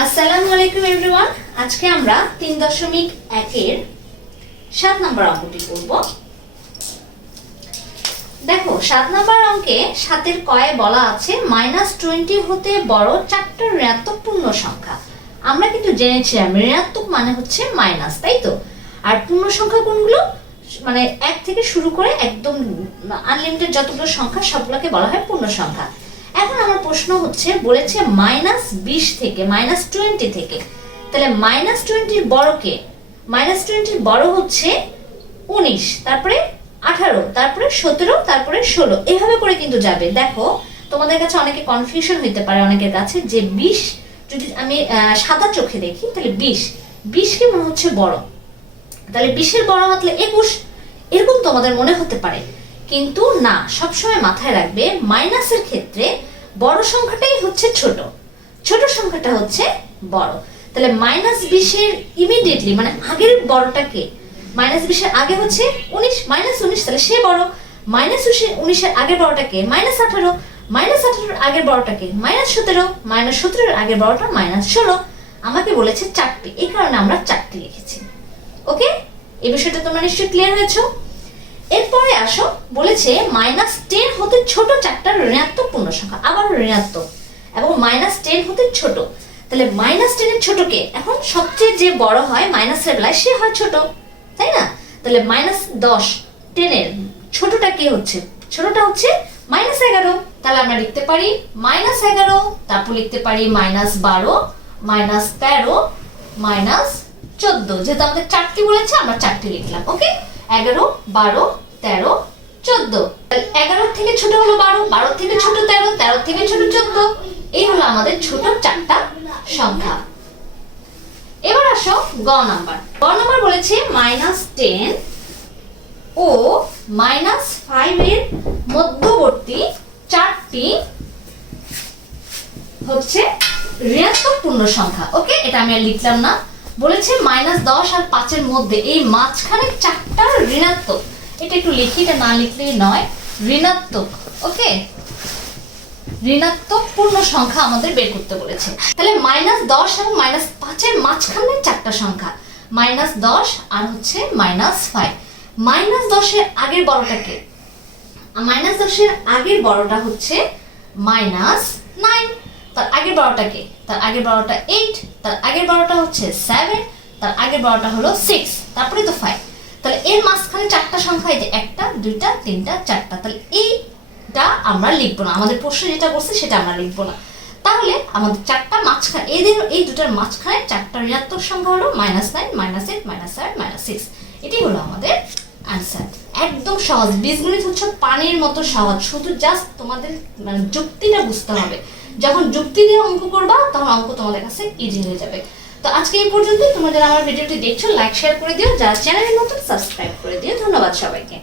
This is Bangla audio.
আসসালামু আলাইকুম এভরিওয়ান। আজকে আমরা তিন দশমিক একের সাত নম্বর অঙ্কটি করব। দেখো, সাত নম্বর অঙ্কে সাতের কয়ে বলা আছে মাইনাস টোয়েন্টি হতে বড় চারটা ঋণাত্মক পূর্ণ সংখ্যা। আমরা কিন্তু জেনেছিলাম, ঋণাত্মক মানে হচ্ছে মাইনাস তাই তো? আর পূর্ণ সংখ্যা কোনগুলো? মানে এক থেকে শুরু করে একদম আনলিমিটেড যতগুলো সংখ্যা, সবগুলোকে বলা হয় পূর্ণ সংখ্যা। প্রশ্ন হচ্ছে, বলেছে মাইনাস বিশ থেকে মাইনাস টোয়েন্টি থেকে। তাহলে মাইনাস টোয়েন্টির বড়কে মাইনাস টোয়েন্টির বড় হচ্ছে উনিশ, তারপরে আঠারো, তারপরে সতেরো, তারপরে ষোলো। এভাবে করে কিন্তু যাবে। দেখো, তোমাদের কাছে অনেকে কনফিউশন হইতে পারে অনেকের কাছে যে বিশ, যদি আমি সাদা চোখে দেখি, তাহলে বিশ। বিশকে মনে হচ্ছে বড়। তাহলে বিশের বড় হাতলে একুশ। এরকম তোমাদের মনে হতে পারে। কিন্তু না, সবসময় মাথায় রাখবে মাইনাসের ক্ষেত্রে বড় সংখ্যাটাই হচ্ছে ছোট। ছোট সংখ্যাটা হচ্ছে বড়। তাহলে মাইনাস বিশের ইমিডিয়েটলি মানে আগের বড়টাকে মাইনাস বিশের আগে হচ্ছে উনিশ মাইনাস উনিশ, তাহলে সে বড়। মাইনাস উনিশের আগের বড়টাকে মাইনাস আঠারো মাইনাস আঠারোর আগের বড়টাকে মাইনাস সতেরো মাইনাস সতেরোর আগের বড়টা মাইনাস ষোলো। আমাকে বলেছে চারটি, এই কারণে আমরা চারটি লিখেছি। ওকে এই বিষয়টা তোমরা নিশ্চয়ই ক্লিয়ার হয়েছো? এরপরে আসো বলেছে মাইনাস টেন হতে ছোট চারটা ঋণাত্মক পূর্ণ সংখ্যা আবার ঋণাত্মক, এবং মাইনাস টেন হতে ছোট। তাহলে মাইনাস টেনের ছোটকে এখন সবচেয়ে যে বড় হয় মাইনাসের বেলায় সে হয় ছোট, তাই না? তাহলে মাইনাস দশ টেনের ছোটটা কি হচ্ছে? ছোটটা হচ্ছে মাইনাস এগারো। তাহলে আমরা লিখতে পারি মাইনাস এগারো, তারপর লিখতে পারি মাইনাস বারো, মাইনাস তেরো, মাইনাস চোদ্দ। যেহেতু আমাদের চারটি বলেছে, আমরা চারটি লিখলাম, ওকে? এগারো, বারো, তেরো চোদ্দ। এগারো থেকে ছোট হলো বারো বারো থেকে ছোট তেরো তেরো থেকে ছোট চোদ্দ। এই হলো আমাদের ছোট চারটা সংখ্যা। এবার আসো গ নাম্বার। গ নাম্বার বলেছে মাইনাস টেন ও মাইনাস ফাইভ এর মধ্যবর্তী চারটি হচ্ছে ঋণাত্মক পূর্ণ সংখ্যা ওকে, এটা আমি আর লিখলাম না। বলেছে মাইনাস দশ আর পাঁচের মধ্যে। এই মাঝখানে চারটা ঋণাত্মক। এটা একটু লিখি, এটা না লিখলেই নয়। ঋণাত্মক, ওকে? ঋণাত্মক পূর্ণ সংখ্যা আমাদের বের করতে বলেছে। তাহলে মাইনাস দশ এবং মাইনাস পাঁচের মাঝখানে চারটা সংখ্যা। মাইনাস দশ আর হচ্ছে মাইনাস ফাইভ মাইনাস দশের আগের বড়টাকে মাইনাস দশের আগের বড়টা হচ্ছে মাইনাস নাইন তার আগের বড়টাকে তার আগের বড়টা এইট তার আগের বড়টা হচ্ছে সেভেন তার আগের বড়টা হলো সিক্স তারপরে তো ফাইভ তাহলে এর মাঝখানে চারটা সংখ্যা এই যে একটা, দুইটা, তিনটা, চারটা। তাহলে এইটা আমরা লিখব না। আমাদের প্রশ্ন যেটা বলছে সেটা আমরা লিখব না। তাহলে আমাদের চারটা মাঝখানে এদের এই দুটার মাঝখানে চারটা ঋণাত্মক সংখ্যা হলো minus nine minus eight minus seven minus six এটি হলো আমাদের আনসার একদম সহজ, বীজগণিত হচ্ছে পানির মতো সহজ। শুধু জাস্ট তোমাদের মানে যুক্তিটা বুঝতে হবে। যখন যুক্তি দিয়ে অঙ্ক করবা, তখন অঙ্ক তোমাদের কাছে ইজি হয়ে যাবে। তো আজকে এই পর্যন্ত তোমাদের আমার ভিডিওটি দেখছ লাইক শেয়ার করে দিও। যারা চ্যানেলের নতুন সাবস্ক্রাইব করে দিও। ধন্যবাদ সবাইকে।